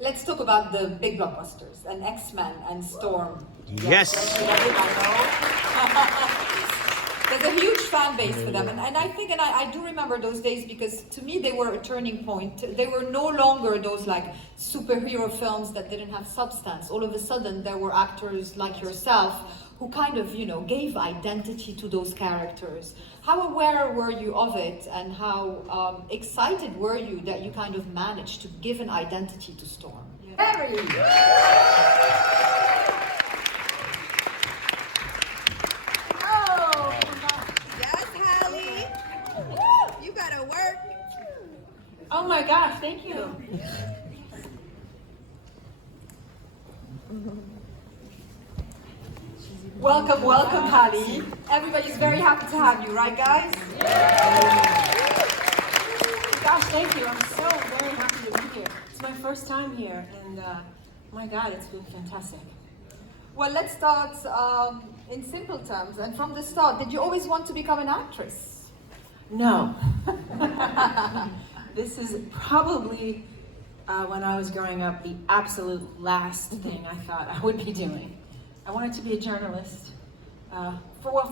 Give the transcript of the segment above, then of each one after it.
Let's talk about the big blockbusters and X-Men and Storm. Yes. There's a huge fan base for them, and I think, and I do remember those days because to me they were a turning point. They were no longer those like superhero films that didn't have substance. All of a sudden there were actors like yourself who kind of, you know, gave identity to those characters. How aware were you of it, and how excited were you that you kind of managed to give an identity to Storm? Very. Oh, Yes, Halle. You gotta work. oh my gosh, thank you. Welcome, welcome, Halle. Everybody's very happy to have you, right, guys? Gosh, thank you. I'm so very happy to be here. It's my first time here, and my God, it's been fantastic. Well, let's start in simple terms. And from the start, did you always want to become an actress? No. This is probably, when I was growing up, the absolute last thing I thought I would be doing. I wanted to be a journalist.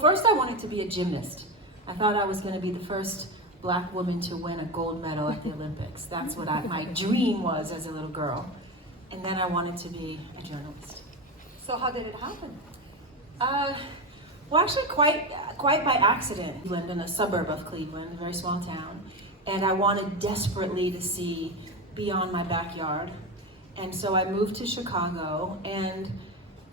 First I wanted to be a gymnast. I thought I was going to be the first Black woman to win a gold medal at the Olympics. That's what my dream was as a little girl. And then I wanted to be a journalist. So how did it happen? Well, actually, quite by accident. Cleveland, in a suburb of Cleveland, a very small town, and I wanted desperately to see beyond my backyard. And so I moved to Chicago, and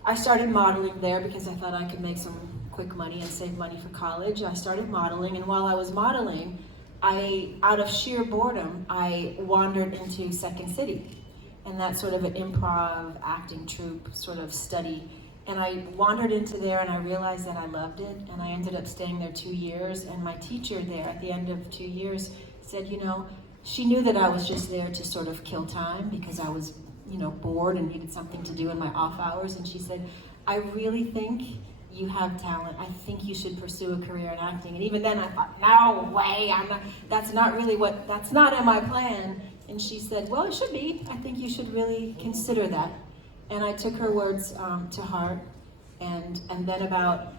I started modeling there because I thought I could make some quick money and save money for college. I started modeling, and while I was modeling, out of sheer boredom, I wandered into Second City, and that's sort of an improv acting troupe sort of study. And I wandered into there, and I realized that I loved it, and I ended up staying there 2 years. And my teacher there at the end of 2 years said, you know, she knew that I was just there to sort of kill time because I was, you know, bored and needed something to do in my off hours. And she said, I really think you have talent. I think you should pursue a career in acting. And even then I thought, no way, that's not in my plan. And she said, well, it should be. I think you should really consider that. And I took her words to heart. And then about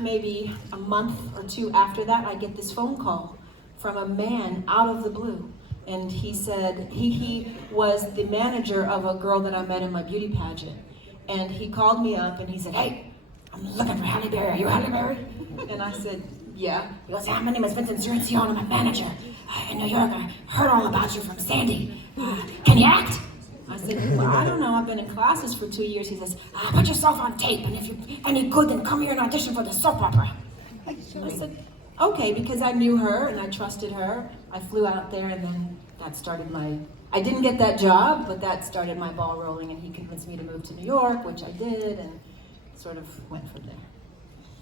maybe a month or two after that, I get this phone call from a man out of the blue. And he said, he was the manager of a girl that I met in my beauty pageant. And he called me up and he said, hey, I'm looking for Halle Berry. Are you Halle Berry? And I said, yeah. He goes, my name is Vincent Zurizione. I'm a manager in New York. I heard all about you from Sandy. Can you act? I said, well, I don't know. I've been in classes for 2 years. He says, put yourself on tape. And if you're any good, then come here and audition for the soap opera. I said, okay, because I knew her and I trusted her. I flew out there, and then that started I didn't get that job, but that started my ball rolling, and he convinced me to move to New York, which I did, and sort of went from there.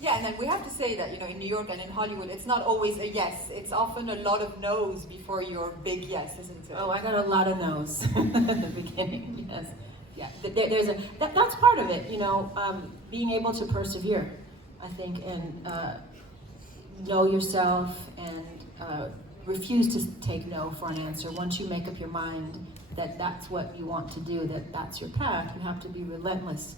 Yeah, and then we have to say that, you know, in New York and in Hollywood, it's not always a yes. It's often a lot of no's before your big yes, isn't it? Oh, I got a lot of no's at the beginning, yes. Yeah, that's part of it, you know, being able to persevere, I think, and know yourself and refuse to take no for an answer. Once you make up your mind that that's what you want to do, that's your path, you have to be relentless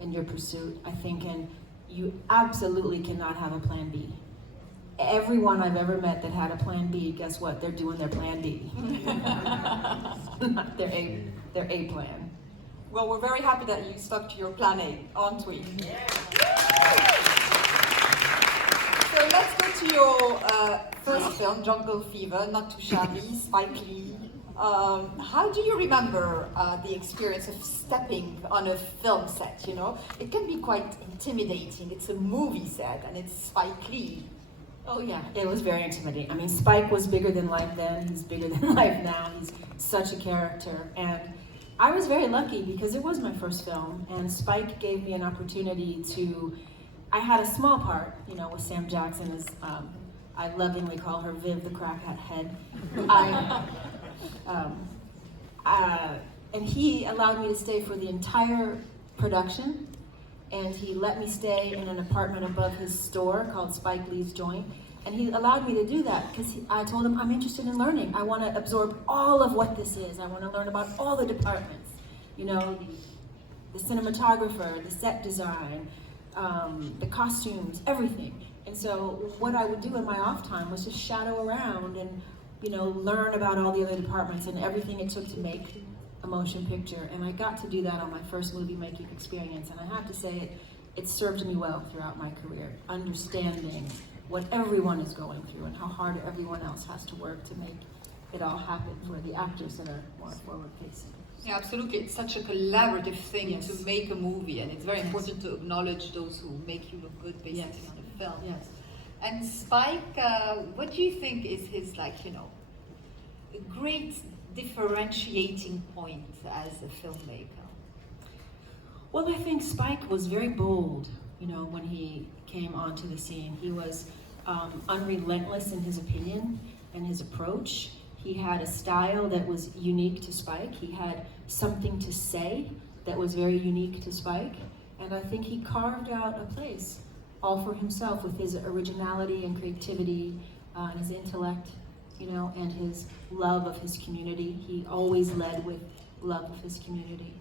in your pursuit, I think, and you absolutely cannot have a plan B. Everyone I've ever met that had a plan B, guess what? They're doing their plan B. Not their A plan. Well, we're very happy that you stuck to your plan A, aren't we? Yeah. So let's go to your first film, Jungle Fever, not too shabby, Spike Lee. How do you remember the experience of stepping on a film set, you know? It can be quite intimidating. It's a movie set and it's Spike Lee. Oh yeah, it was very intimidating. I mean, Spike was bigger than life then, he's bigger than life now. He's such a character. And I was very lucky because it was my first film, and Spike gave me an opportunity I had a small part, you know, with Sam Jackson as, I lovingly call her Viv the crackhead head. And he allowed me to stay for the entire production, and he let me stay in an apartment above his store called Spike Lee's Joint, And he allowed me to do that because I told him I'm interested in learning. I want to absorb all of what this is. I want to learn about all the departments. You know, the cinematographer, the set design, the costumes, everything. And so what I would do in my off time was just shadow around and, you know, learn about all the other departments and everything it took to make a motion picture. And I got to do that on my first movie making experience. And I have to say it served me well throughout my career, understanding what everyone is going through and how hard everyone else has to work to make it all happen for the actors that are more forward facing. Yeah, absolutely. It's such a collaborative thing Yes. to make a movie, and it's very Yes. important to acknowledge those who make you look good basically Yes. on the film. Yes. And Spike, what do you think is his, like, you know, great differentiating point as a filmmaker? Well, I think Spike was very bold, you know, when he came onto the scene. He was unrelentless in his opinion and his approach. He had a style that was unique to Spike. He had something to say that was very unique to Spike. And I think he carved out a place all for himself with his originality and creativity and his intellect, you know, and his love of his community. He always led with love of his community.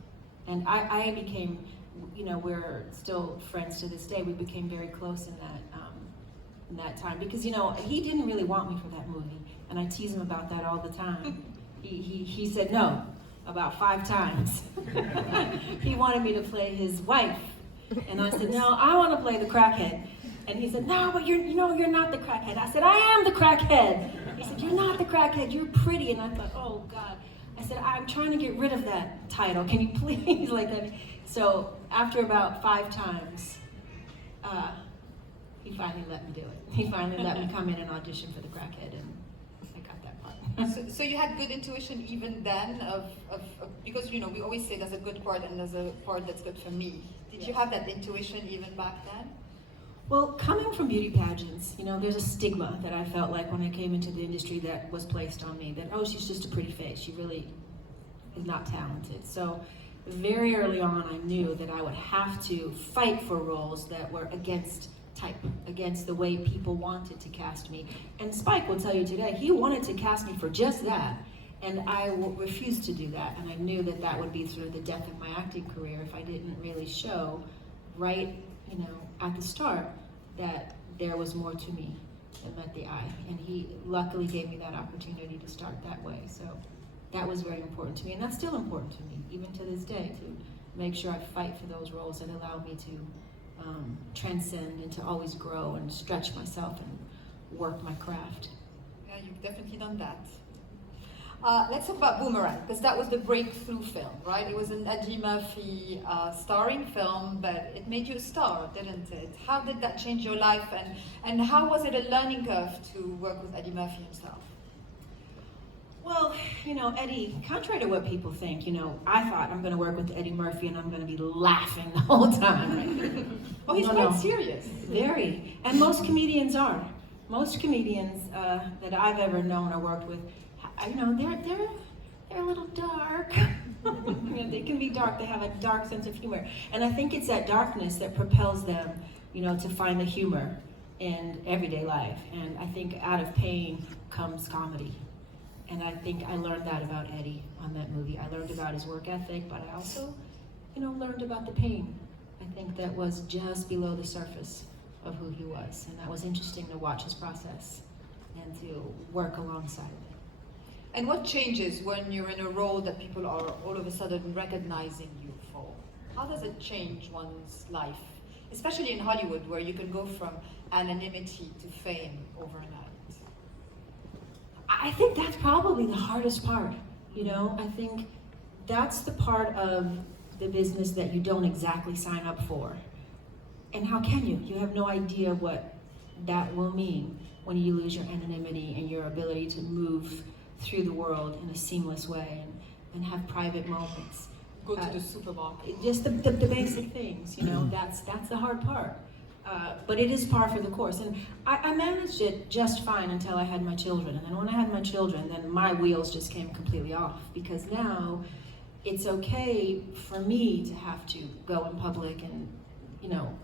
And I became, you know, we're still friends to this day. We became very close in that time because, you know, he didn't really want me for that movie, and I tease him about that all the time. He said no about 5 times. He wanted me to play his wife, and I said no, I want to play the crackhead. And he said no, but you're not the crackhead. I said I am the crackhead. He said you're not the crackhead. You're pretty. And I thought, oh God. I said, I'm trying to get rid of that title. Can you please, like that? So after about 5 times, he finally let me do it. He finally let me come in and audition for the crackhead, and I got that part. So you had good intuition even then of because, you know, we always say there's a good part and there's a part that's good for me. Did you have that intuition even back then? Well, coming from beauty pageants, you know, there's a stigma that I felt like when I came into the industry that was placed on me, that, oh, she's just a pretty face. She really is not talented. So very early on, I knew that I would have to fight for roles that were against type, against the way people wanted to cast me. And Spike will tell you today, he wanted to cast me for just that. And I refused to do that. And I knew that that would be sort of the death of my acting career if I didn't really show right, you know, at the start that there was more to me than met the eye. And he luckily gave me that opportunity to start that way. So that was very important to me, and that's still important to me, even to this day, to make sure I fight for those roles that allow me to transcend and to always grow and stretch myself and work my craft. Yeah, you've definitely done that. Let's talk about Boomerang, because that was the breakthrough film, right? It was an Eddie Murphy starring film, but it made you a star, didn't it? How did that change your life, and how was it a learning curve to work with Eddie Murphy himself? Well, you know, Eddie, contrary to what people think, you know, I thought I'm going to work with Eddie Murphy and I'm going to be laughing the whole time. Right? Oh, he's quite serious. Very. And most comedians are. Most comedians that I've ever known or worked with, you know, they're a little dark. You know, they can be dark. They have a dark sense of humor. And I think it's that darkness that propels them, you know, to find the humor in everyday life. And I think out of pain comes comedy. And I think I learned that about Eddie on that movie. I learned about his work ethic, but I also, you know, learned about the pain. I think that was just below the surface of who he was. And that was interesting to watch his process and to work alongside it. And what changes when you're in a role that people are all of a sudden recognizing you for? How does it change one's life? Especially in Hollywood, where you can go from anonymity to fame overnight. I think that's probably the hardest part, you know? I think that's the part of the business that you don't exactly sign up for. And how can you? You have no idea what that will mean when you lose your anonymity and your ability to move through the world in a seamless way and have private moments. Go to the supermarket. Just the basic things, you know, that's the hard part. But it is par for the course. And I managed it just fine until I had my children. And then when I had my children, then my wheels just came completely off. Because now it's okay for me to have to go in public and, you know,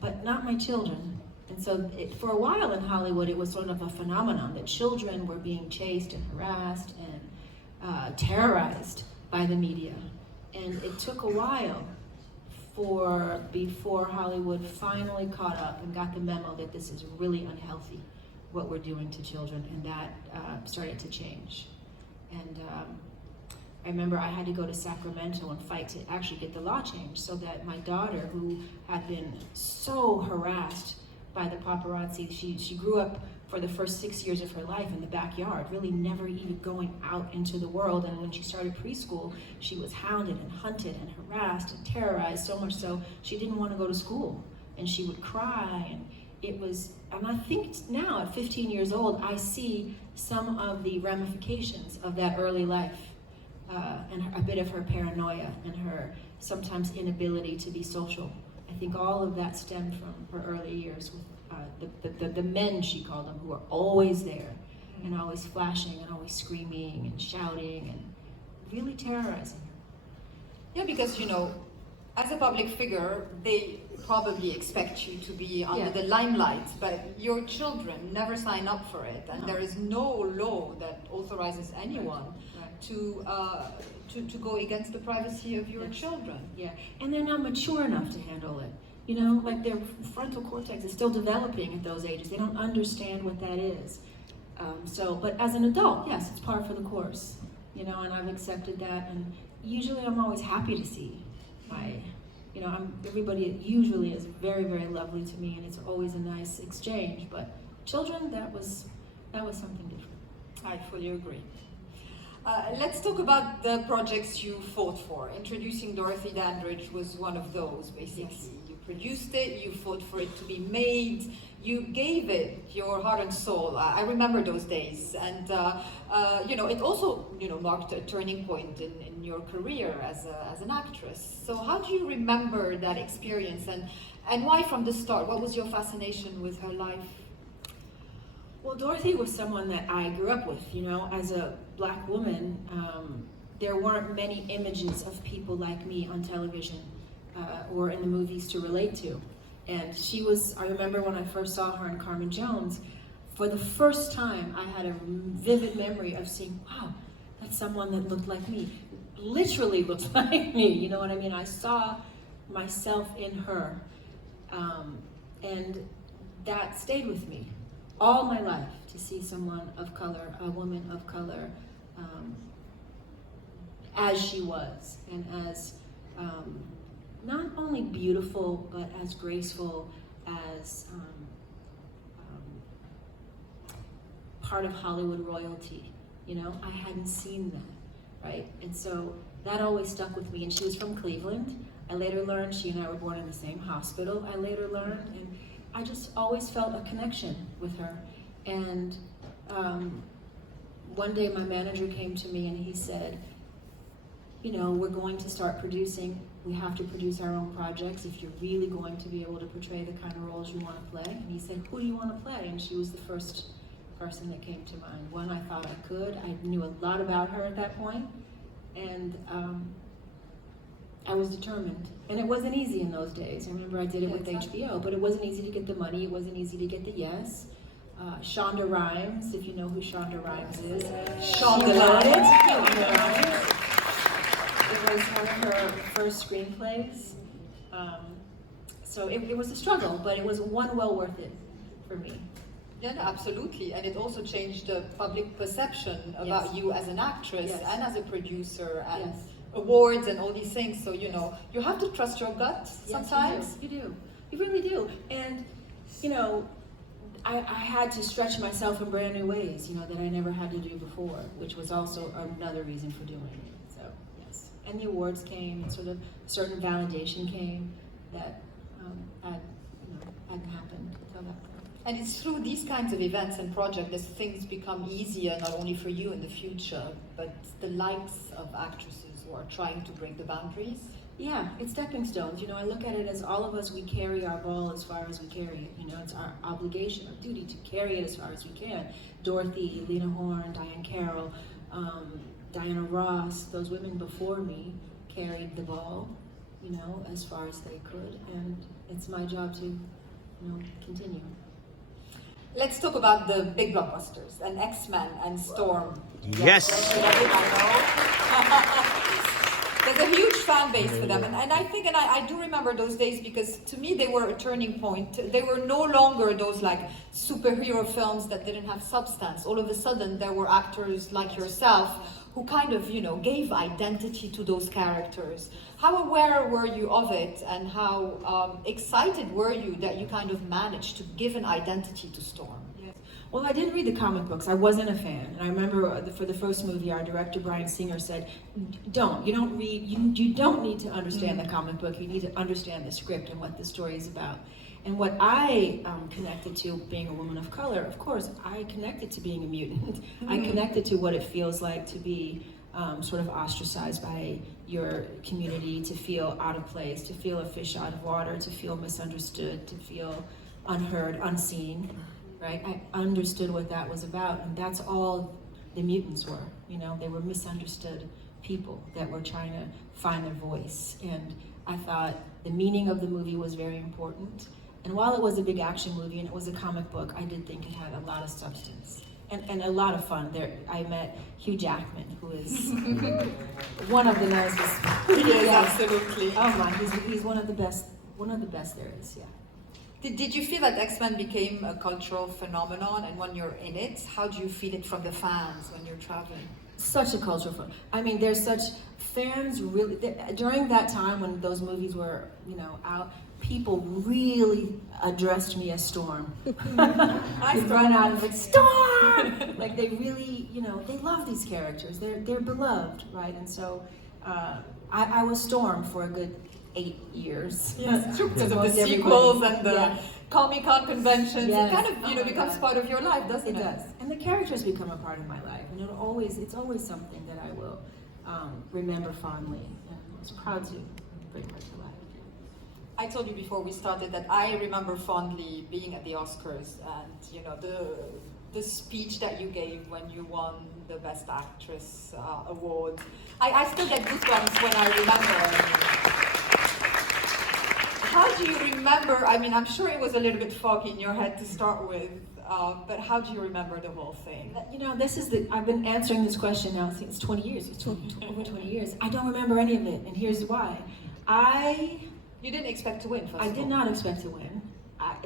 but not my children. And so for a while in Hollywood, it was sort of a phenomenon that children were being chased and harassed and terrorized by the media. And it took a while before Hollywood finally caught up and got the memo that this is really unhealthy, what we're doing to children, and that started to change. And I remember I had to go to Sacramento and fight to actually get the law changed so that my daughter, who had been so harassed by the paparazzi, she grew up for the first 6 years of her life in the backyard, really never even going out into the world. And when she started preschool, she was hounded and hunted and harassed and terrorized, so much so she didn't want to go to school. And she would cry, and I think now at 15 years old, I see some of the ramifications of that early life, and a bit of her paranoia and her sometimes inability to be social. I think all of that stemmed from her early years with the men, she called them, who are always there and always flashing and always screaming and shouting and really terrorizing her. Yeah, because as a public figure, they probably expect you to be under the limelight, but your children never sign up for it, and there is no law that authorizes anyone to go against the privacy of your children. Yeah, and they're not mature enough to handle it. Like their frontal cortex is still developing at those ages. They don't understand what that is. But as an adult, yes, it's par for the course. And I've accepted that, and usually I'm always happy to see everybody usually is very, very lovely to me, and it's always a nice exchange. But children, that was something different. I fully agree. Let's talk about the projects you fought for. Introducing Dorothy Dandridge was one of those, basically. Yes. You produced it, you fought for it to be made, you gave it your heart and soul. I remember those days, and it also marked a turning point in your career as an actress. So how do you remember that experience, and why from the start? What was your fascination with her life? Well, Dorothy was someone that I grew up with. As a Black woman, there weren't many images of people like me on television or in the movies to relate to. And I remember when I first saw her in Carmen Jones, for the first time I had a vivid memory of seeing, wow, that's someone that looked like me. Literally looked like me, you know what I mean? I saw myself in her, and that stayed with me all my life, to see someone of color, a woman of color, as she was, and as not only beautiful, but as graceful, as part of Hollywood royalty. I hadn't seen that, right? And so that always stuck with me. And she was from Cleveland. I later learned she and I were born in the same hospital. I later learned, and I just always felt a connection with her. And one day my manager came to me and he said, we're going to start producing. We have to produce our own projects if you're really going to be able to portray the kind of roles you want to play. And he said, who do you want to play? And she was the first person that came to mind. One, I thought I could. I knew a lot about her at that point, and I was determined. And it wasn't easy in those days. I remember I did it with HBO, but it wasn't easy to get the money. It wasn't easy to get the yes. Shonda Rhimes, if you know who Shonda Rhimes is. Shonda Rhimes. It was one of her first screenplays. So it was a struggle, but it was one well worth it for me. Yeah, no, absolutely. And it also changed the public perception about you as an actress and as a producer and awards and all these things. So, you have to trust your gut sometimes. Yes, you do. You really do. And, I had to stretch myself in brand new ways, that I never had to do before, which was also another reason for doing it. So, yes. And the awards came, and sort of certain validation came that hadn't happened until that point. And it's through these kinds of events and projects that things become easier, not only for you in the future, but the likes of actresses who are trying to break the boundaries. Yeah, it's stepping stones. I look at it as all of us, we carry our ball as far as we carry it. It's our obligation, our duty to carry it as far as we can. Dorothy, Lena Horne, Diane Carroll, Diana Ross, those women before me carried the ball, as far as they could. And it's my job to continue. Let's talk about the big blockbusters and X-Men and Storm. Yes. There's a huge fan base for them, and I think, and I do remember those days because to me they were a turning point. They were no longer those like superhero films that didn't have substance. All of a sudden there were actors like yourself who kind of, gave identity to those characters. How aware were you of it, and how excited were you that you kind of managed to give an identity to Storm? Well, I didn't read the comic books. I wasn't a fan. And I remember for the first movie, our director, Bryan Singer, said, you don't need to understand the comic book. You need to understand the script and what the story is about. And what I connected to, being a woman of color, of course, I connected to being a mutant. I connected to what it feels like to be sort of ostracized by your community, to feel out of place, to feel a fish out of water, to feel misunderstood, to feel unheard, unseen. Right? I understood what that was about, and that's all the mutants were. They were misunderstood people that were trying to find their voice. And I thought the meaning of the movie was very important. And while it was a big action movie and it was a comic book, I did think it had a lot of substance and a lot of fun. There, I met Hugh Jackman, who is one of the nicest. Yes, absolutely. Oh my, he's one of the best there is. Yeah. Did you feel that X-Men became a cultural phenomenon, and when you're in it, how do you feel it from the fans when you're traveling? Such a cultural phenomenon. I mean, there's such fans really, during that time when those movies were, out, people really addressed me as Storm. I'd run out and like, Storm! Like they really, they love these characters. They're beloved, right? And so I was Storm for a good 8 years. Yes, true, because of the sequels and the Comic-Con conventions. Yes. It kind of, becomes part of your life, doesn't it? It does. And the characters become a part of my life. And it's always something that I will remember fondly. And I was proud to bring her to life. I told you before we started that I remember fondly being at the Oscars and, the speech that you gave when you won the Best Actress award. I still get goosebumps when I remember. How do you remember, I'm sure it was a little bit foggy in your head to start with, but how do you remember the whole thing? I've been answering this question now since 20 years, over 20 years. I don't remember any of it, and here's why. You didn't expect to win, first of all. I did not expect to win. I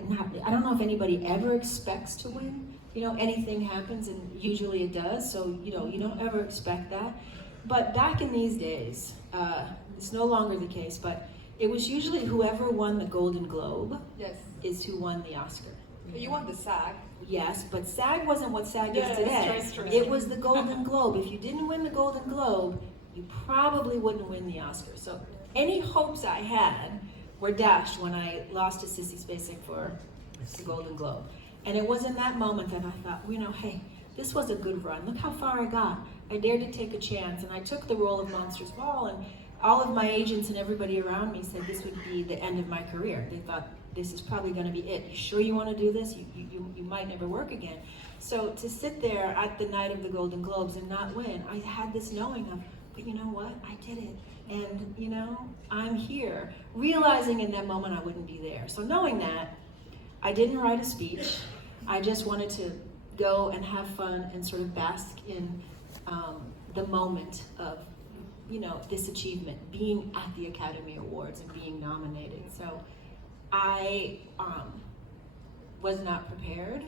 don't know if anybody ever expects to win. Anything happens, and usually it does, so, you don't ever expect that. But back in these days, it's no longer the case, but it was usually whoever won the Golden Globe is who won the Oscar. You won the SAG. Yes, but SAG wasn't what SAG is today. True. It was the Golden Globe. If you didn't win the Golden Globe, you probably wouldn't win the Oscar. So any hopes I had were dashed when I lost to Sissy Spacek for the Golden Globe. And it was in that moment that I thought, hey, this was a good run. Look how far I got. I dared to take a chance, and I took the role of Monsters Ball, and all of my agents and everybody around me said this would be the end of my career. They thought, this is probably going to be it. You sure you want to do this? You might never work again. So to sit there at the night of the Golden Globes and not win, I had this knowing of, but you know what? I did it. And, I'm here. Realizing in that moment I wouldn't be there. So knowing that, I didn't write a speech. I just wanted to go and have fun and sort of bask in the moment of, this achievement, being at the Academy Awards and being nominated. So I was not prepared.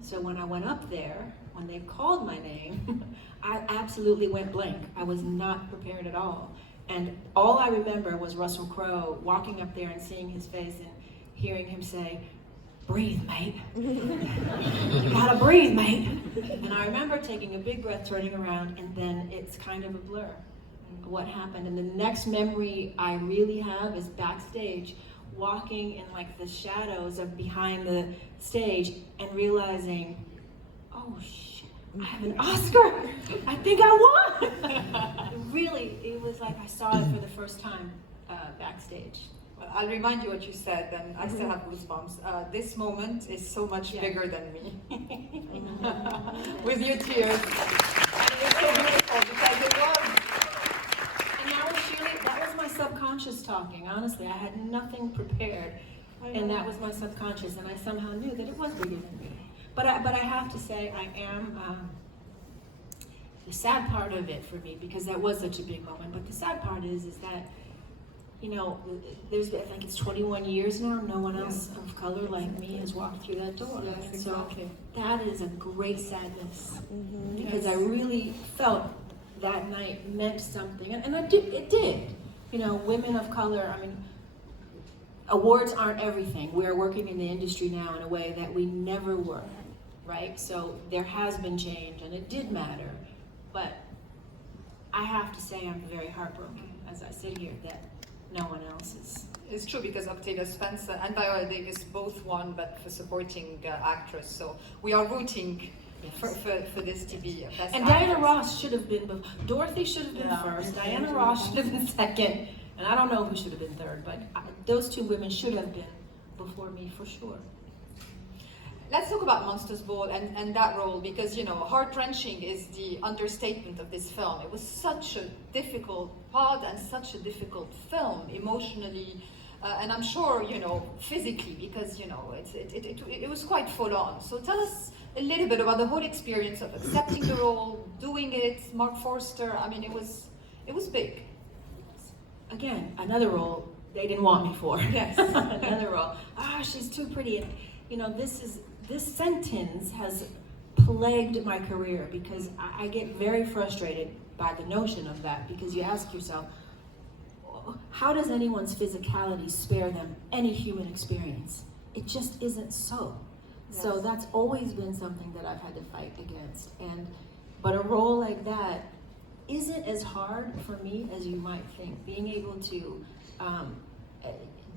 So when I went up there, when they called my name, I absolutely went blank. I was not prepared at all. And all I remember was Russell Crowe walking up there and seeing his face and hearing him say, breathe, mate. You gotta breathe, mate. And I remember taking a big breath, turning around, and then it's kind of a blur. What happened. And the next memory I really have is backstage, walking in like the shadows of behind the stage and realizing, oh shit, I have an Oscar. I think I won. Really, it was like I saw it for the first time backstage. Well, I'll remind you what you said, and I still have goosebumps. This moment is so much bigger than me. With your tears. And it's so beautiful because it was. That was my subconscious talking, honestly. I had nothing prepared. And that was my subconscious, and I somehow knew that it was bigger than me. But I have to say, I am, the sad part of it for me, because that was such a big moment, but the sad part is that, you know, there's, I think it's 21 years now, no one else of color like me has walked through that door. Yes, exactly. So that is a great sadness, because I really felt that night meant something, and it did. You know, women of color, I mean, awards aren't everything. We're working in the industry now in a way that we never were, right? So there has been change, and it did matter, but I have to say I'm very heartbroken as I sit here that no one else is. It's true, because Octavia Spencer and Viola Davis both won, but for supporting actress. So we are rooting for this to be a best And Diana actress. Ross should have been, Dorothy should have been first, Diana Ross should have been second, and I don't know who should have been third, but those two women should have been before me for sure. Let's talk about Monsters Ball and that role, because, you know, heart-wrenching is the understatement of this film. It was such a difficult part and such a difficult film, emotionally, and I'm sure, you know, physically, because, you know, it was quite full on. So tell us a little bit about the whole experience of accepting the role, doing it, Mark Forster. I mean, it was big. Again, another role they didn't want me for. Yes. Another role. Ah, she's too pretty. And, you know, this sentence has plagued my career, because I get very frustrated by the notion of that, because you ask yourself, how does anyone's physicality spare them any human experience? It just isn't so. Yes. So that's always been something that I've had to fight against. But a role like that isn't as hard for me as you might think. Being able to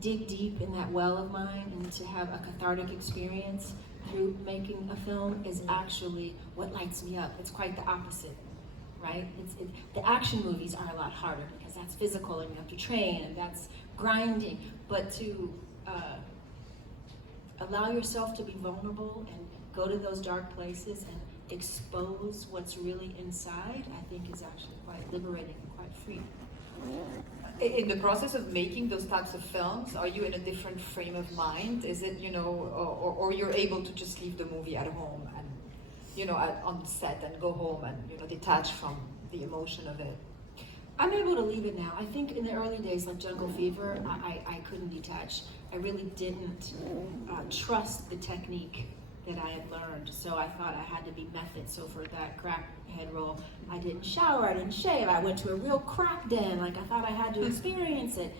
dig deep in that well of mine and to have a cathartic experience through making a film is actually what lights me up. It's quite the opposite, right? The action movies are a lot harder, because that's physical and you have to train and that's grinding. But to allow yourself to be vulnerable and go to those dark places and expose what's really inside, I think is actually quite liberating and quite freeing. In the process of making those types of films, are you in a different frame of mind? Is it, you know, or you're able to just leave the movie at home and, you know, on set and go home and, you know, detach from the emotion of it? I'm able to leave it now. I think in the early days, like Jungle Fever, I couldn't detach. I really didn't trust the technique that I had learned, so I thought I had to be method. So for that crackhead role, I didn't shower, I didn't shave, I went to a real crack den, like I thought I had to experience it.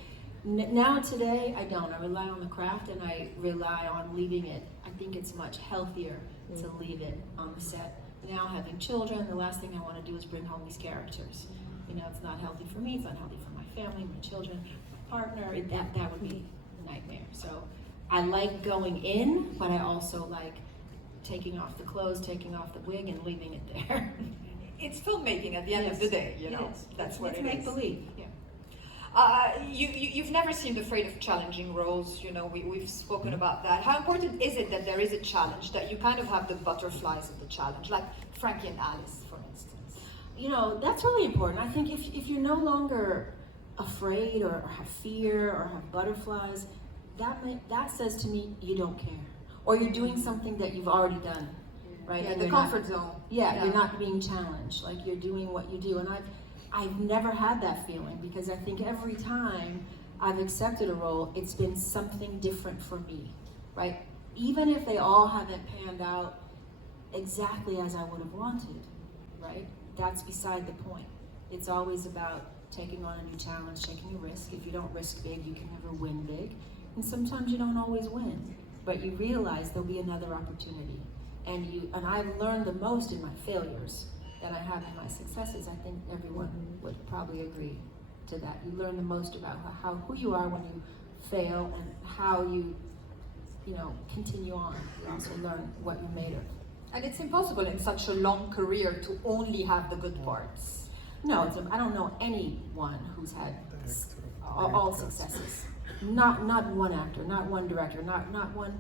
Now today, I don't. I rely on the craft, and I rely on leaving it. I think it's much healthier to leave it on the set. Now having children, the last thing I want to do is bring home these characters. You know, it's not healthy for me, it's not healthy for my family, my children, my partner. That would be a nightmare. So I like going in, but I also like taking off the clothes, taking off the wig, and leaving it there. It's filmmaking at the end of the day, you know. That's what it is. It's make-believe. Yeah. You've never seemed afraid of challenging roles, you know, we've spoken about that. How important is it that there is a challenge, that you kind of have the butterflies of the challenge, like Frankie and Alice, for instance? You know, that's really important. I think if you're no longer afraid or have fear or have butterflies, that says to me you don't care. Or you're doing something that you've already done, right? Yeah, And the you're comfort zone. Yeah, you're not being challenged. Like, you're doing what you do. And I've never had that feeling, because I think every time I've accepted a role, it's been something different for me, right? Even if they all haven't panned out exactly as I would have wanted, right? That's beside the point. It's always about taking on a new challenge, taking a risk. If you don't risk big, you can never win big. And sometimes you don't always win, but you realize there'll be another opportunity. And I've learned the most in my failures than I have in my successes. I think everyone would probably agree to that. You learn the most about who you are when you fail, and how you continue on. You also learn what you're made of. And it's impossible in such a long career to only have the good parts. No, I don't know anyone who's had all successes. Not one actor, not one director, not one,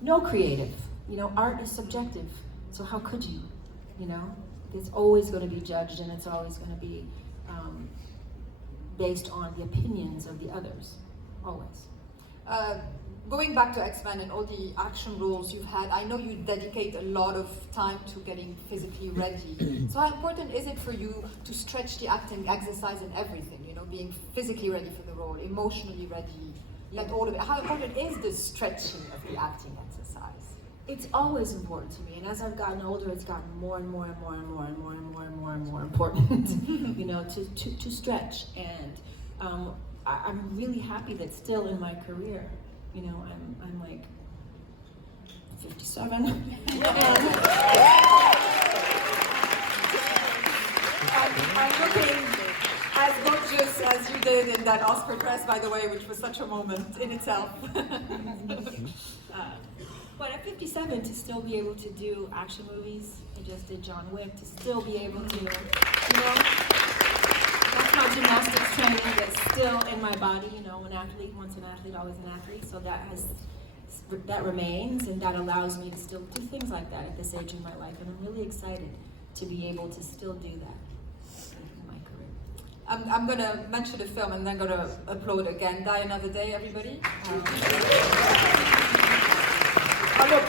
no creative. Art is subjective, so how could you? It's always going to be judged, and it's always going to be based on the opinions of the others, always. Going back to X-Men and all the action roles you've had, I know you dedicate a lot of time to getting physically ready. So how important is it for you to stretch the acting exercise and everything, you know, being physically ready for the role, emotionally ready, and all of it? How important is the stretching of the acting exercise? It's always important to me, and as I've gotten older, it's gotten more and more and more and more and more and more and more and more important, you know, to stretch. And I'm really happy that still in my career, you know, I'm like 57. I'm looking as gorgeous as you did in that Oscar dress, by the way, which was such a moment in itself. But at 57, to still be able to do action movies, I just did John Wick, to still be able to, you know, that's my gymnastics training that's still in my body, you know, an athlete, once an athlete, always an athlete, so that remains, and that allows me to still do things like that at this age in my life, and I'm really excited to be able to still do that in my career. I'm going to mention the film and then going to upload again. Die Another Day, everybody. Oh, look,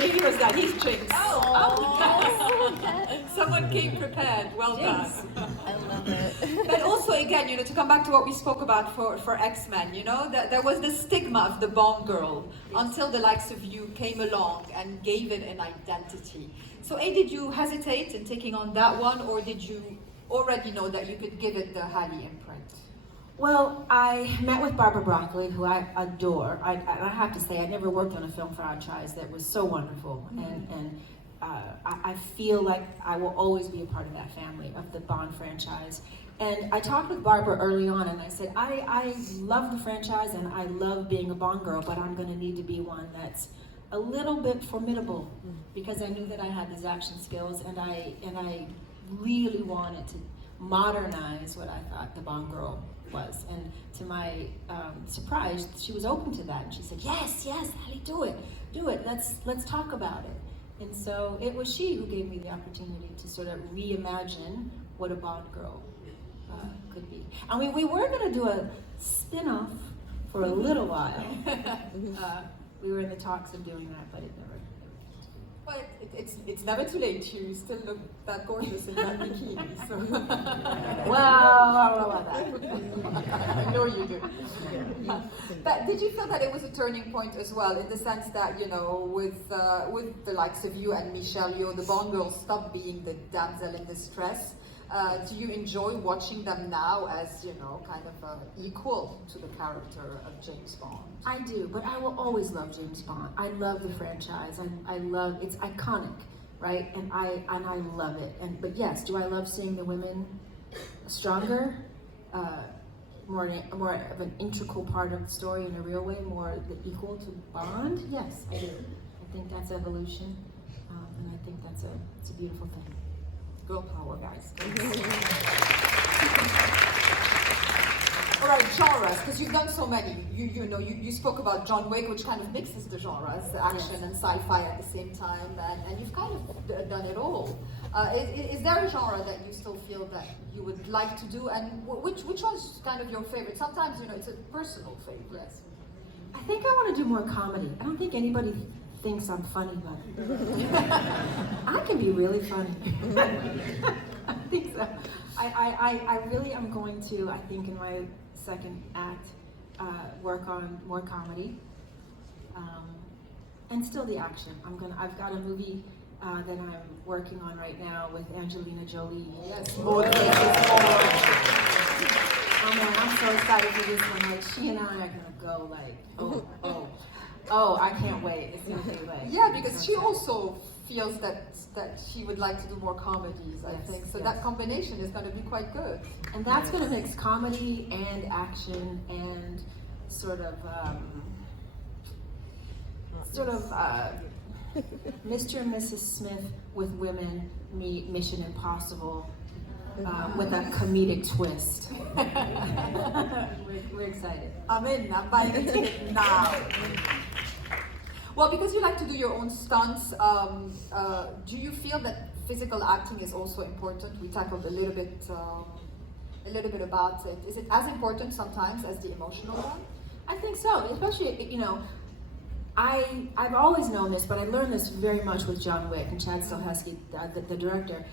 he was that. He's jinxed. Yes. Someone came prepared. Well done. I love it. But also, again, you know, to come back to what we spoke about for X-Men, you know, that there was the stigma of the Bond girl until the likes of you came along and gave it an identity. So, did you hesitate in taking on that one, or did you already know that you could give it the Halle imprint? Well, I met with Barbara Broccoli, who I adore. I have to say, I never worked on a film franchise that was so wonderful, and I feel like I will always be a part of that family, of the Bond franchise. And I talked with Barbara early on, and I said, I love the franchise, and I love being a Bond girl, but I'm going to need to be one that's a little bit formidable, because I knew that I had these action skills, and I really wanted to modernize what I thought the Bond girl was. And to my surprise, she was open to that, and she said, yes, Halle, do it, let's talk about it. And so it was she who gave me the opportunity to sort of reimagine what a Bond girl could be. I mean, we were going to do a spin-off for a little while. We were in the talks of doing that, but it never. Well, it's never too late. You still look that gorgeous in that bikini. So. Well, that. I know you do. But did you feel that it was a turning point as well, in the sense that, you know, with the likes of you and Michelle Yeoh, the Bond girls stopped being the damsel in distress? Do you enjoy watching them now as, you know, kind of equal to the character of James Bond? I do, but I will always love James Bond. I love the franchise. I love, it's iconic, right? And I love it. But yes, do I love seeing the women stronger, more of an integral part of the story in a real way, more equal to Bond? Yes, I do. I think that's evolution, and I think it's a beautiful thing. Girl power, guys. All right, genres, because you've done so many. You spoke about John Wick, which kind of mixes the genres, action and sci-fi at the same time, and you've kind of done it all. Is there a genre that you still feel that you would like to do, and which one's kind of your favorite? Sometimes, you know, it's a personal favorite. I think I want to do more comedy. I don't think anybody thinks I'm funny, but I can be really funny. I think so. I really am going to, I think in my second act, work on more comedy, and still the action. I've got a movie that I'm working on right now with Angelina Jolie. Yes. Oh man, I'm so excited for this one. Like, she and I are gonna go like, oh, I can't wait. It's gonna be like, yeah, because she also feels that she would like to do more comedies, I think. So that combination is going to be quite good. And that's going to mix comedy and action and sort of Mr. and Mrs. Smith with women meet Mission Impossible with a comedic twist. We're excited. I'm in. I'm buying a ticket now. Well, because you like to do your own stunts, do you feel that physical acting is also important? We tackled a little bit about it. Is it as important sometimes as the emotional one? I think so, especially, you know, I've always known this, but I learned this very much with John Wick and Chad Stahelski, the director.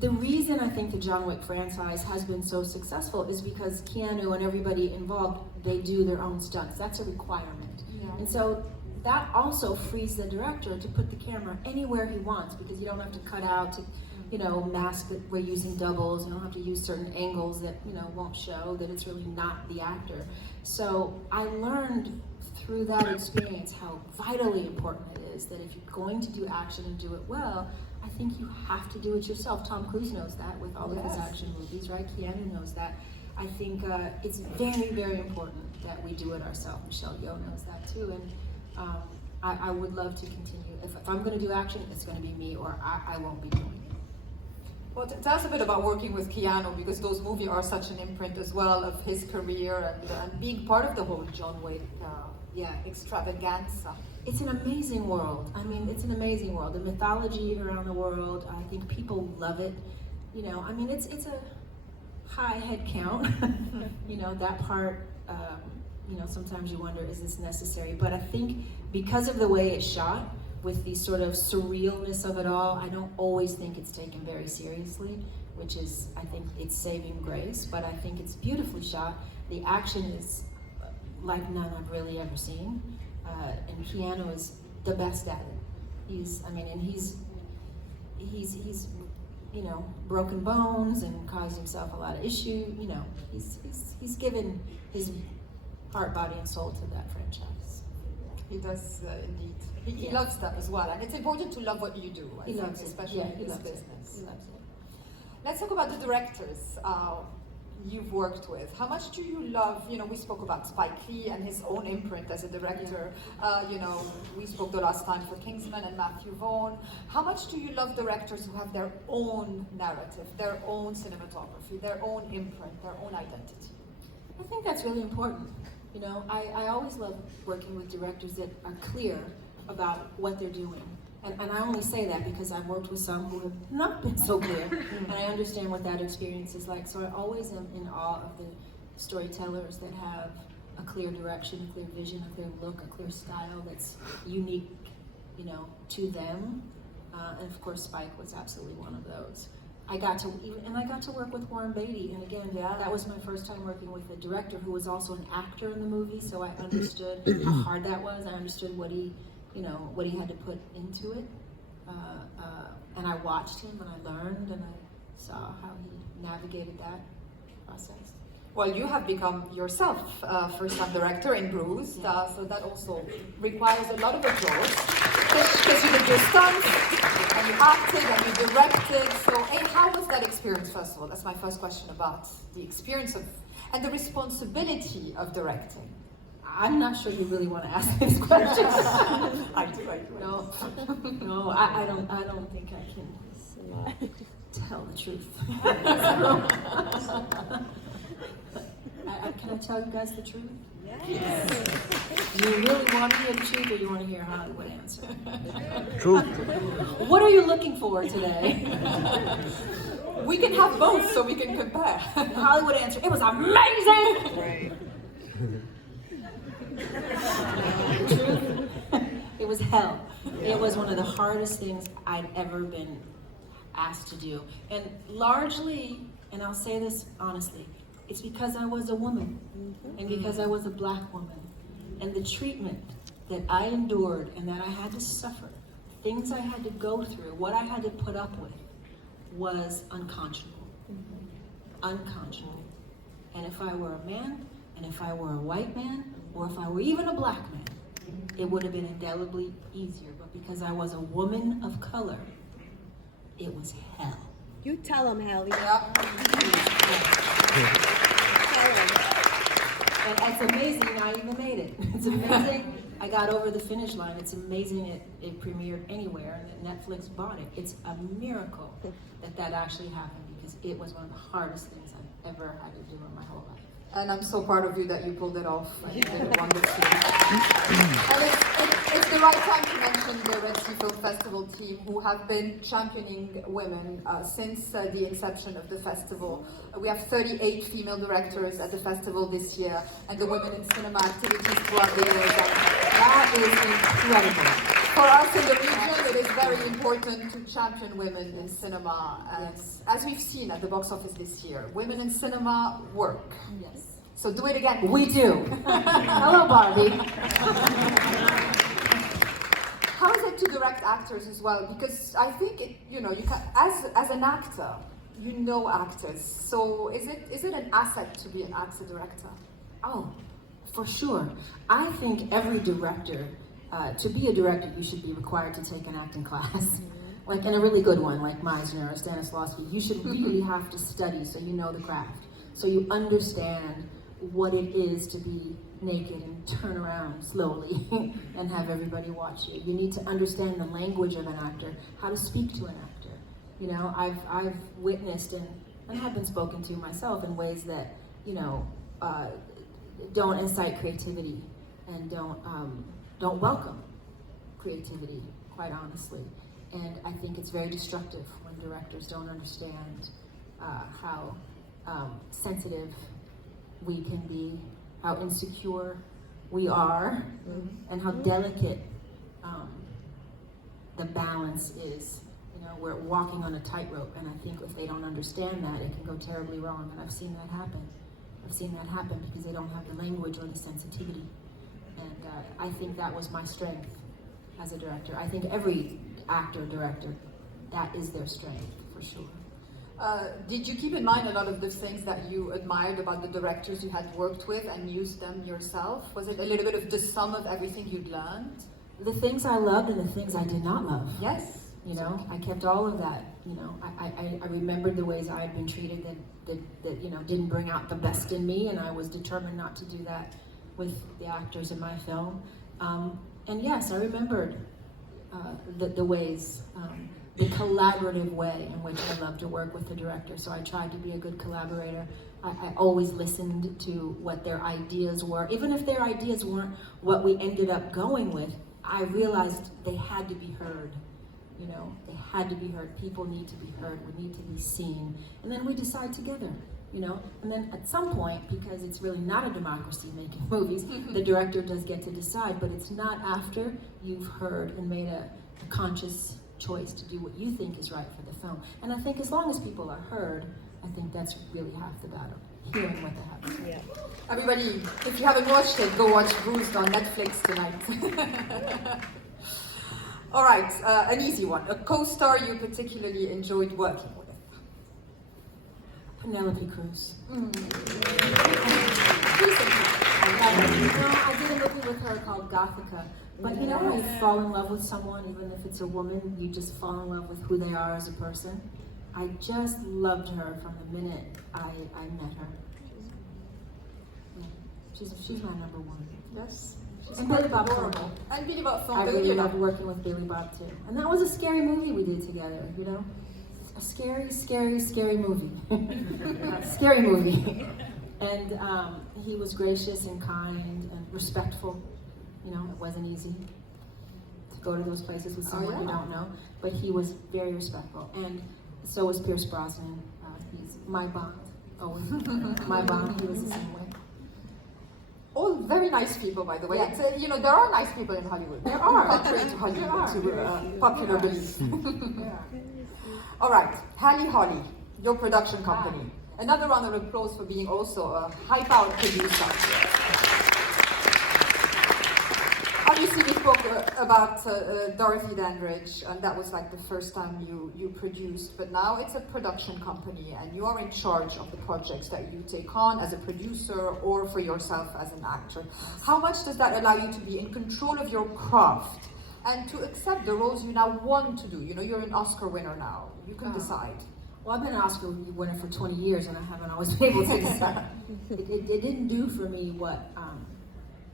The reason I think the John Wick franchise has been so successful is because Keanu and everybody involved, they do their own stunts. That's a requirement. Yeah. And so that also frees the director to put the camera anywhere he wants, because you don't have to cut out to, you know, mask that we're using doubles. You don't have to use certain angles that, you know, won't show that it's really not the actor. So I learned through that experience how vitally important it is that if you're going to do action and do it well, I think you have to do it yourself. Tom Cruise knows that with all of his action movies, right? Keanu knows that. I think it's very, very important that we do it ourselves. Michelle Yeoh knows that too. And I would love to continue. If I'm going to do action, it's going to be me, or I won't be doing it. Well, tell us a bit about working with Keanu, because those movies are such an imprint as well of his career and being part of the whole John Wick extravaganza. It's an amazing world. I mean, it's an amazing world. The mythology around the world, I think people love it. You know, I mean, it's a high head count. You know, that part, you know, sometimes you wonder, is this necessary? But I think because of the way it's shot, with the sort of surrealness of it all, I don't always think it's taken very seriously, which is, I think, its saving grace. But I think it's beautifully shot. The action is like none I've really ever seen. And Keanu is the best at it. He's, you know, broken bones and caused himself a lot of issue. You know, he's given his heart, body, and soul to that franchise. He does indeed. He loves that as well, and it's important to love what you do. I think, loves it. especially in this business. He loves it. Let's talk about the directors you've worked with. How much do you love, you know, we spoke about Spike Lee and his own imprint as a director. You know, we spoke the last time for Kingsman and Matthew Vaughn. How much do you love directors who have their own narrative, their own cinematography, their own imprint, their own identity? I think that's really important. You know, I always love working with directors that are clear about what they're doing. And I only say that because I've worked with some who have not been so clear, and I understand what that experience is like. So I always am in awe of the storytellers that have a clear direction, a clear vision, a clear look, a clear style that's unique, you know, to them. And of course, Spike was absolutely one of those. I got to work with Warren Beatty, and again, that was my first time working with a director who was also an actor in the movie. So I understood how hard that was. I understood what he had to put into it, and I watched him, and I learned, and I saw how he navigated that process. Well, you have become yourself first-time director in Bruised, so that also requires a lot of applause, because you did your stunts, and you acted, and you directed. So, hey, how was that experience, first of all? That's my first question about the experience of, and the responsibility of directing. I'm not sure you really want to ask these questions. I do. No, I don't think I can tell the truth. Can I tell you guys the truth? Yes. Do you really want to hear the truth, or you want to hear a Hollywood answer? Truth. What are you looking for today? We can have both, so we can compare. The Hollywood answer, it was amazing! Right. The truth, it was hell. It was one of the hardest things I'd ever been asked to do. And largely, and I'll say this honestly, it's because I was a woman, and because I was a black woman. And the treatment that I endured and that I had to suffer, things I had to go through, what I had to put up with, was unconscionable. Unconscionable. And if I were a man, and if I were a white man, or if I were even a black man, it would have been indelibly easier. But because I was a woman of color, it was hell. You tell them, Halle. And it's amazing I even made it. It's amazing I got over the finish line. It's amazing it premiered anywhere and that Netflix bought it. It's a miracle that actually happened, because it was one of the hardest things I've ever had to do in my whole life. And I'm so proud of you that you pulled it off and you did it wonderfully. And it's the right time to mention the Red Sea Film Festival team, who have been championing women since the inception of the festival. We have 38 female directors at the festival this year, and the Women in Cinema activities throughout the years. That is incredible. For us in the region, it is very important to champion women in cinema, as we've seen at the box office this year. Women in cinema work. Yes. So do it again. We do. Hello, Barbie. How is it to direct actors as well? Because I think you can, as an actor, you know actors. So is it an asset to be an actor director? Oh, for sure. I think every director, to be a director, you should be required to take an acting class. Like, and a really good one, like Meisner or Stanislavski. You should really have to study so you know the craft. So you understand what it is to be naked and turn around slowly and have everybody watch you. You need to understand the language of an actor, how to speak to an actor. You know, I've witnessed and have been spoken to myself in ways that, don't incite creativity and don't welcome creativity, quite honestly. And I think it's very destructive when directors don't understand how sensitive we can be, how insecure we are, and how delicate the balance is. You know, we're walking on a tightrope, and I think if they don't understand that, it can go terribly wrong, and I've seen that happen. I've seen that happen because they don't have the language or the sensitivity. And I think that was my strength as a director. I think every actor, director, that is their strength, for sure. Did you keep in mind a lot of the things that you admired about the directors you had worked with and used them yourself? Was it a little bit of the sum of everything you'd learned? The things I loved and the things I did not love. Yes. You know, I kept all of that. You know, I remembered the ways I had been treated that didn't bring out the best in me, and I was determined not to do that with the actors in my film. And yes, I remembered the ways, the collaborative way in which I love to work with the director. So I tried to be a good collaborator. I always listened to what their ideas were. Even if their ideas weren't what we ended up going with, I realized they had to be heard. You know, they had to be heard. People need to be heard. We need to be seen. And then we decide together, you know. And then at some point, because it's really not a democracy making movies, the director does get to decide, but it's not after you've heard and made a conscious choice to do what you think is right for the film. And I think as long as people are heard, I think that's really half the battle, hearing what they have to say. Yeah. Everybody, if you haven't watched it, go watch Bruised on Netflix tonight. All right, an easy one. A co-star you particularly enjoyed working with? Penelope Cruz. I I did a movie with her called Gothica. But you know when you fall in love with someone, even if it's a woman, you just fall in love with who they are as a person? I just loved her from the minute I met her. Yeah. She's my number one. Yes. And Billy Bob adorable. Thornton. And Billy Bob I Thornton. really loved working with Billy Bob too. And that was a scary movie we did together, you know? A scary, scary, scary movie. Scary movie. And he was gracious and kind and respectful. You know, it wasn't easy to go to those places with someone you don't know. But he was very respectful. And so was Pierce Brosnan. He's my Bond. Always my Bond. He was the same way. All very nice people, by the way. Yeah. It's, there are nice people in Hollywood. There are. Contrary to Hollywood, to popular belief. Yeah. All right, Halle, your production company. Another round of applause for being also a high-powered producer. Obviously, we spoke about Dorothy Dandridge, and that was like the first time you produced, but now it's a production company, and you are in charge of the projects that you take on as a producer or for yourself as an actor. How much does that allow you to be in control of your craft and to accept the roles you now want to do? You know, you're an Oscar winner now. You can decide. Well, I've been an Oscar winner for 20 years, and I haven't always been able to decide. It didn't do for me what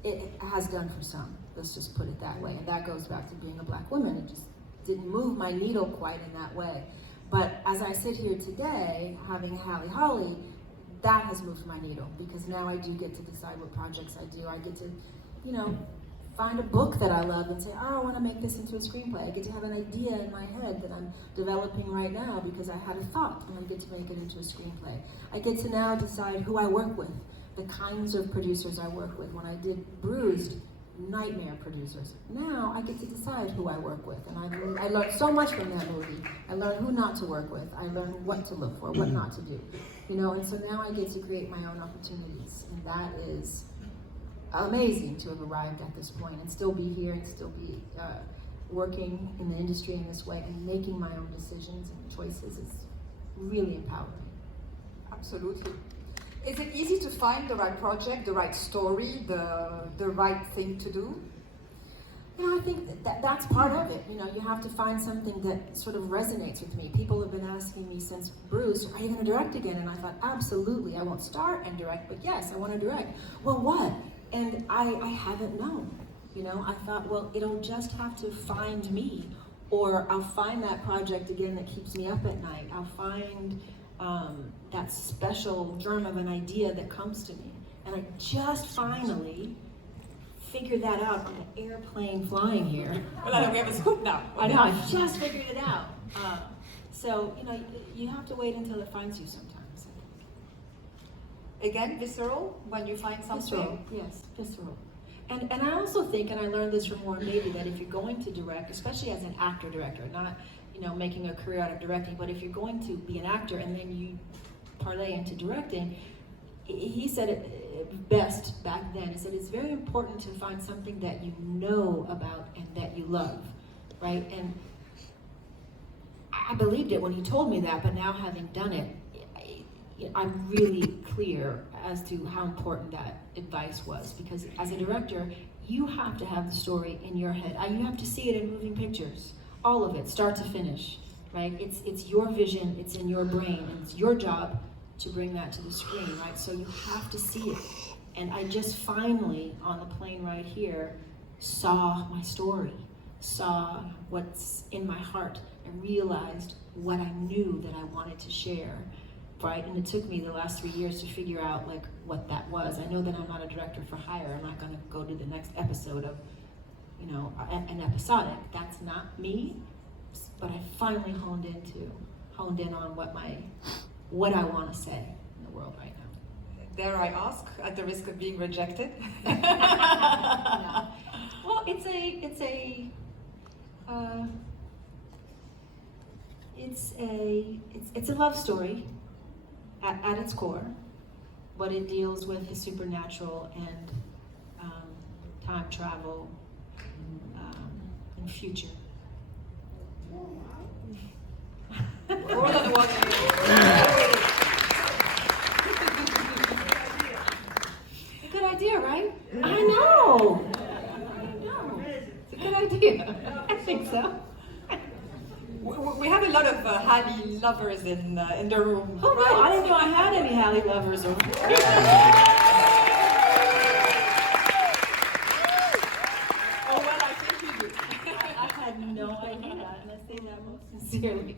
it has done for some. Let's just put it that way. And that goes back to being a black woman. It just didn't move my needle quite in that way. But as I sit here today, having Halle, that has moved my needle, because now I do get to decide what projects I do. I get to, you know, find a book that I love and say, oh, I want to make this into a screenplay. I get to have an idea in my head that I'm developing right now because I had a thought, and I get to make it into a screenplay. I get to now decide who I work with, the kinds of producers I work with. When I did Bruised, nightmare producers. Now I get to decide who I work with, and I learned so much from that movie. I learned who not to work with. I learned what to look for, what not to do. You know, and so now I get to create my own opportunities, and that is amazing to have arrived at this point and still be here and still be working in the industry in this way and making my own decisions and choices is really empowering. Absolutely. Is it easy to find the right project, the right story, the right thing to do? You know, I think that's part of it. You know, you have to find something that sort of resonates with me. People have been asking me since Bruce, are you going to direct again? And I thought, absolutely. I won't star and direct, but yes, I want to direct. Well, what? And I haven't known. You know, I thought, well, it'll just have to find me, or I'll find that project again that keeps me up at night. I'll find that special germ of an idea that comes to me. And I just finally figured that out on an airplane flying here. Well, we have a scoop now. I know, I just figured it out. So, you know, you have to wait until it finds you sometimes. Again, visceral, when you find something? Visceral, yes, visceral. And I also think, and I learned this from Warren Beatty, that if you're going to direct, especially as an actor-director, not, you know, making a career out of directing, but if you're going to be an actor and then you parlay into directing, he said it best back then. He said it's very important to find something that you know about and that you love, right? And I believed it when he told me that, but now having done it, I'm really clear as to how important that advice was, because as a director, you have to have the story in your head. You have to see it in moving pictures, all of it, start to finish, right? It's your vision, it's in your brain, and it's your job to bring that to the screen, right? So you have to see it. And I just finally, on the plane right here, saw my story, saw what's in my heart, and realized what I knew that I wanted to share. Right, and it took me the last 3 years to figure out like what that was. I know that I'm not a director for hire. I'm not going to go to the next episode of, you know, an episodic. That's not me. But I finally honed in on what I want to say in the world right now. Dare I ask, at the risk of being rejected? No. Well, it's a love story. At its core, but it deals with the supernatural and time travel and future. More than one. A good idea, right? I know. It's a good idea. I think so. We have a lot of Halle lovers in the room. Oh right? no, I didn't know I had any Halle lovers over here. Oh well, I think you do. I had no idea, and I say that most sincerely.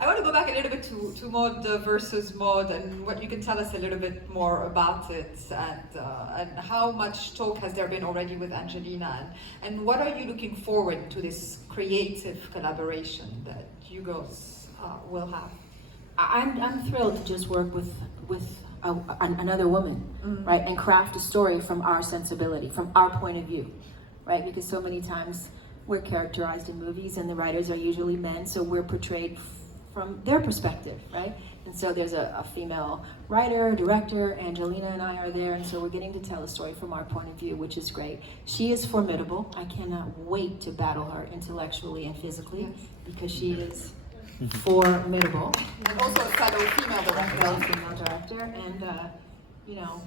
I want to go back a little bit to mod versus mod, and what you can tell us a little bit more about it, and how much talk has there been already with Angelina, and what are you looking forward to this creative collaboration that you girls will have? I'm thrilled to just work with another woman, right, and craft a story from our sensibility, from our point of view, right? Because so many times we're characterized in movies, and the writers are usually men, so we're portrayed from their perspective, right? And so there's a female writer, director, Angelina and I are there, and so we're getting to tell a story from our point of view, which is great. She is formidable. I cannot wait to battle her intellectually and physically, because she is formidable. And also a fellow female director. And you know,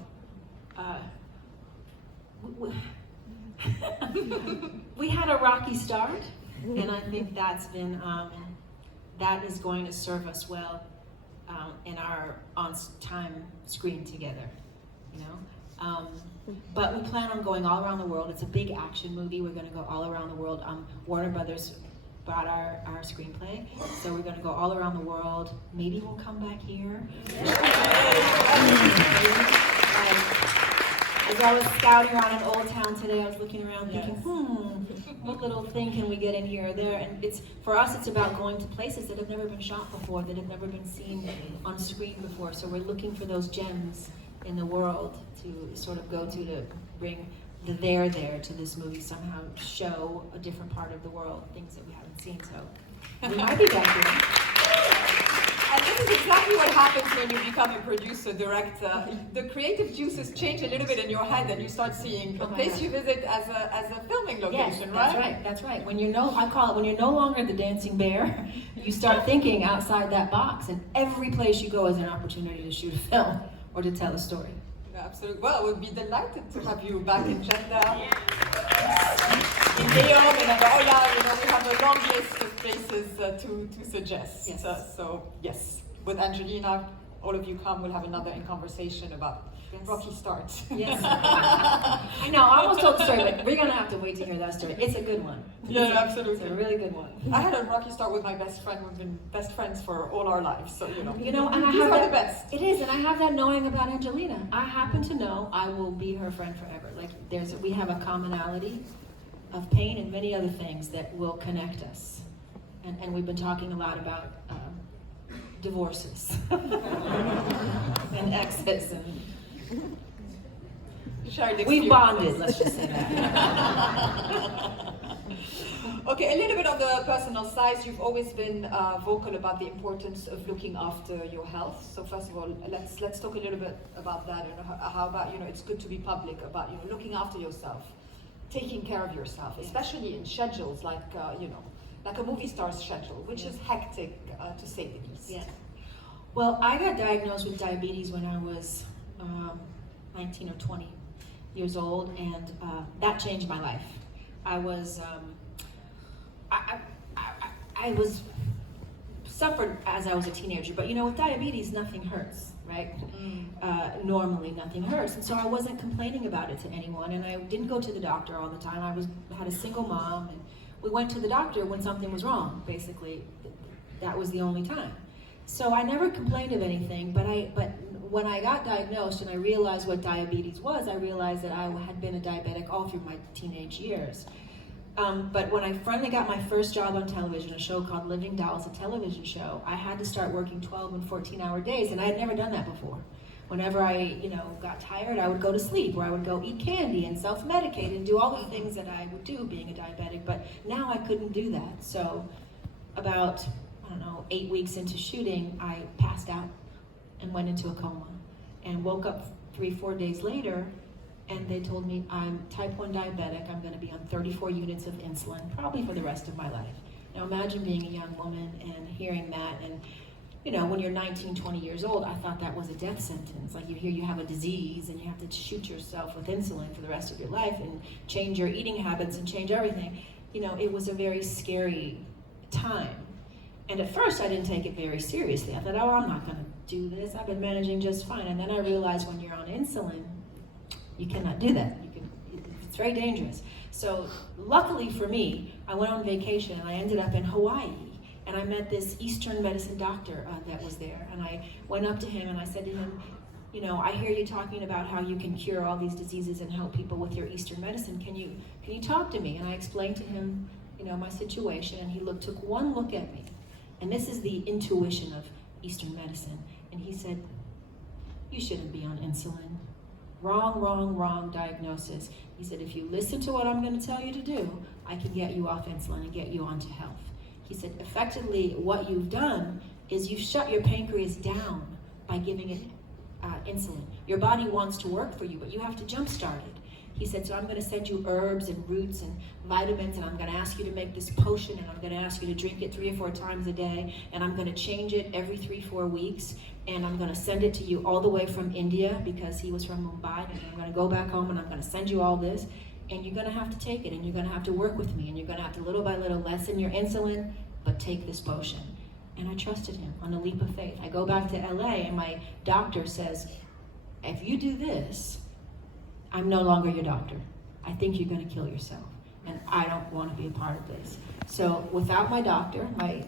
we had a rocky start, and I think that's been that is going to serve us well in our on-time screen together, you know. But we plan on going all around the world. It's a big action movie. We're going to go all around the world. Warner Brothers bought our screenplay. So we're gonna go all around the world. Maybe we'll come back here. As I was scouting around in Old Town today, I was looking around thinking, what little thing can we get in here or there? And for us, it's about going to places that have never been shot before, that have never been seen on screen before. So we're looking for those gems in the world to sort of go to bring the there to this movie, somehow show a different part of the world, things that we haven't seen. So we might be back here. And this is exactly what happens when you become a producer, director. The creative juices change a little bit in your head, and you start seeing the place you visit as a filming location, right? That's right. When I call it, when you're no longer the dancing bear, you start thinking outside that box, and every place you go is an opportunity to shoot a film or to tell a story. Yeah, absolutely. Well, I would be delighted to have you back in Jeddah. In Leon, and we have a long list of places to suggest. Yes. So yes, with Angelina, all of you come. We'll have another conversation about Rocky Start. Yes. I know. I almost told the story, but we're gonna have to wait to hear that story. It's a good one. Absolutely. It's a really good one. I had a Rocky Start with my best friend. We've been best friends for all our lives, so and I these have are that, the best. It is, and I have that knowing about Angelina. I happen to know I will be her friend forever. Like we have a commonality of pain and many other things that will connect us. And we've been talking a lot about divorces and exits, and we've bonded, let's just say that. Okay, a little bit on the personal side. You've always been vocal about the importance of looking after your health. So first of all, let's talk a little bit about that, and how about it's good to be public about looking after yourself, taking care of yourself, especially in schedules like like a movie star's schedule, which is hectic to say the least. Yeah. Well, I got diagnosed with diabetes when I was 19 or 20 years old, and that changed my life. I was suffered as I was a teenager, but with diabetes, nothing hurts, right? Normally, nothing hurts, and so I wasn't complaining about it to anyone, and I didn't go to the doctor all the time. I had a single mom, and we went to the doctor when something was wrong. Basically, that was the only time. So I never complained of anything, but when I got diagnosed and I realized what diabetes was, I realized that I had been a diabetic all through my teenage years. But when I finally got my first job on television, a show called Living Dolls, a television show, I had to start working 12 and 14-hour days, and I had never done that before. Whenever I, got tired, I would go to sleep, or I would go eat candy and self-medicate and do all the things that I would do being a diabetic, but now I couldn't do that. So about, 8 weeks into shooting, I passed out and went into a coma and woke up 3-4 days later, and they told me I'm type 1 diabetic. I'm going to be on 34 units of insulin, probably for the rest of my life. Now imagine being a young woman and hearing that, and when you're 19, 20 years old, I thought that was a death sentence. Like, you hear you have a disease and you have to shoot yourself with insulin for the rest of your life and change your eating habits and change everything. It was a very scary time. And at first I didn't take it very seriously. I thought, I'm not gonna do this. I've been managing just fine. And then I realized when you're on insulin, you cannot do that. It's very dangerous. So luckily for me, I went on vacation and I ended up in Hawaii. And I met this Eastern medicine doctor that was there. And I went up to him and I said to him, I hear you talking about how you can cure all these diseases and help people with your Eastern medicine. Can you talk to me? And I explained to him, my situation, and he took one look at me. And this is the intuition of Eastern medicine. And he said, you shouldn't be on insulin. Wrong diagnosis. He said, if you listen to what I'm going to tell you to do, I can get you off insulin and get you onto health. He said, effectively, what you've done is you've shut your pancreas down by giving it insulin. Your body wants to work for you, but you have to jumpstart it. He said, so I'm going to send you herbs and roots and vitamins, and I'm going to ask you to make this potion, and I'm going to ask you to drink it 3 or 4 times a day, and I'm going to change it every 3-4 weeks, and I'm going to send it to you all the way from India, because he was from Mumbai, and I'm going to go back home, and I'm going to send you all this, and you're going to have to take it, and you're going to have to work with me, and you're going to have to little by little lessen your insulin, but take this potion. And I trusted him on a leap of faith. I go back to LA, and my doctor says, if you do this, I'm no longer your doctor. I think you're going to kill yourself. and I don't want to be a part of this. So without my doctor, my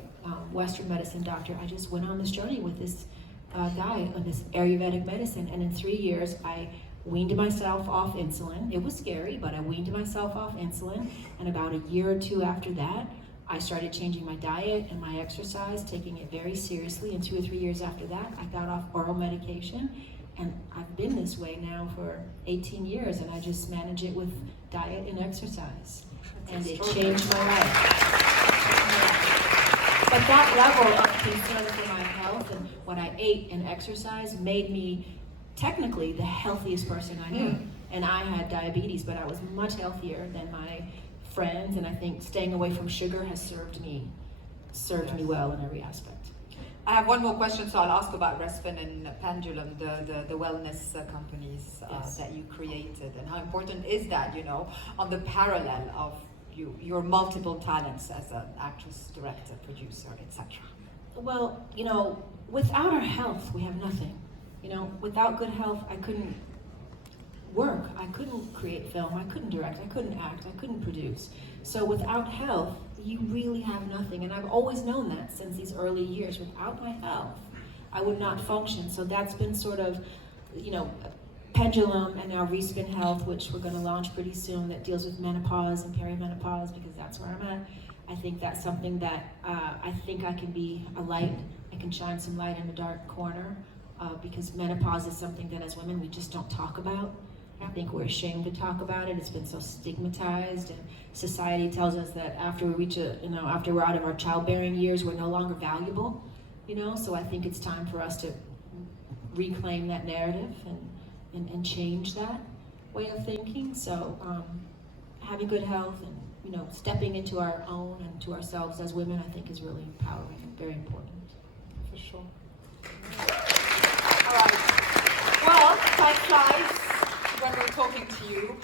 Western medicine doctor, I just went on this journey with this guy on this Ayurvedic medicine, and in 3 years, I weaned myself off insulin. It was scary, but I weaned myself off insulin, and about a year or two after that, I started changing my diet and my exercise, taking it very seriously, and 2 or 3 years after that, I got off oral medication, and I've been this way now for 18 years, and I just manage it with diet and exercise, and it changed my life. But that level of concern for my health and what I ate and exercise made me technically the healthiest person I knew. And I had diabetes, but I was much healthier than my friends, and I think staying away from sugar has served me well in every aspect. I have one more question, so I'll ask about Respin and Pendulum, the wellness companies that you created, and how important is that, you know, on the parallel of your multiple talents as an actress, director, producer, etc. Well, you know, without our health, we have nothing. You know, without good health, I couldn't work, I couldn't create film, I couldn't direct, I couldn't act, I couldn't produce. So without health, you really have nothing. And I've always known that since these early years. Without my health, I would not function. So that's been sort of, you know, Pendulum and now Respin Health, which we're going to launch pretty soon, that deals with menopause and perimenopause, because that's where I'm at. I think that's something that I think I can be a light. I can shine some light in the dark corner, because menopause is something that as women we just don't talk about. I think we're ashamed to talk about it. It's been so stigmatized, and society tells us that after we reach after we're out of our childbearing years, we're no longer valuable. You know, so I think it's time for us to reclaim that narrative and change that way of thinking. So having good health and, you know, stepping into our own and to ourselves as women, I think is really empowering and very important. For sure. All right. Well, time flies when we're talking to you.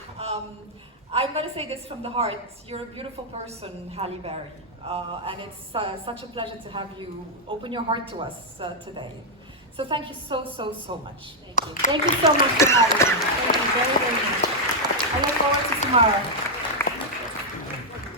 I'm going to say this from the heart. You're a beautiful person, Halle Berry. And it's such a pleasure to have you open your heart to us today. So thank you so much. Thank you. Thank you so much for having me. Thank you very much. I look forward to tomorrow.